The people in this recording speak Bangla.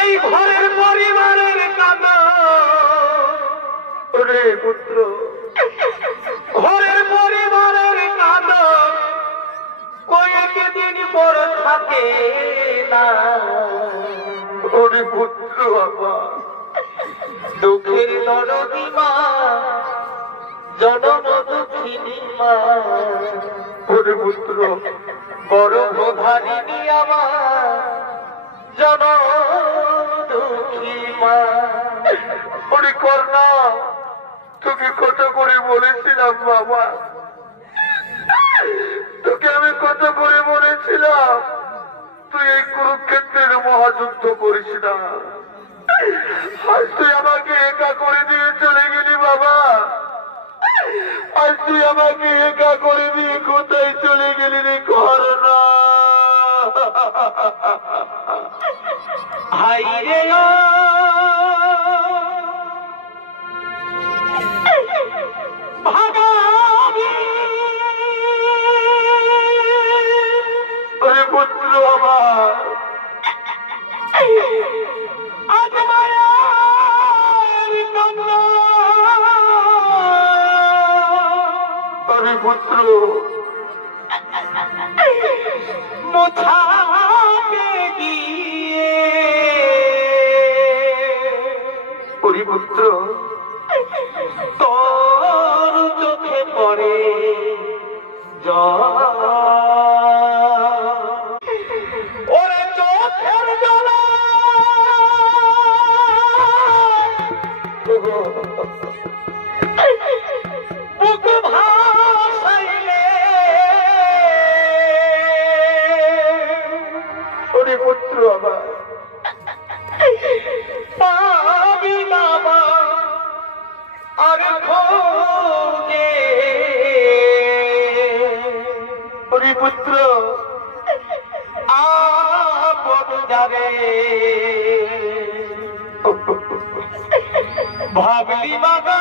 এই ঘরের পরিবারের ওরে পুত্র, ঘরের পরিবারের কান্না কয়েক দিন পর থাকে না। ওরে পুত্র বাবা দুঃখের নরদি মা, জনম দুঃখিনী মা। ওরে পুত্র বড় প্রধানিনী আমার, জনম তোকে কত করে বলেছিলাম বাবা। তোকে আমি কত করে বলেছিলাম, তুই এই কুরুক্ষেত্রের মহাযুদ্ধ করিস আমাকে একা করে দিয়ে চলে গেলি বাবা। আজ তুই আমাকে একা করে দিয়ে কোথায় চলে গেলি রে কর না হাই পুত্র আমার। আজ মায়ের পুত্র মোছাতে গিয়ে ওরে পুত্র তোর চোখে পড়ে জল। পুত্র যাবে ভাবলি বাবা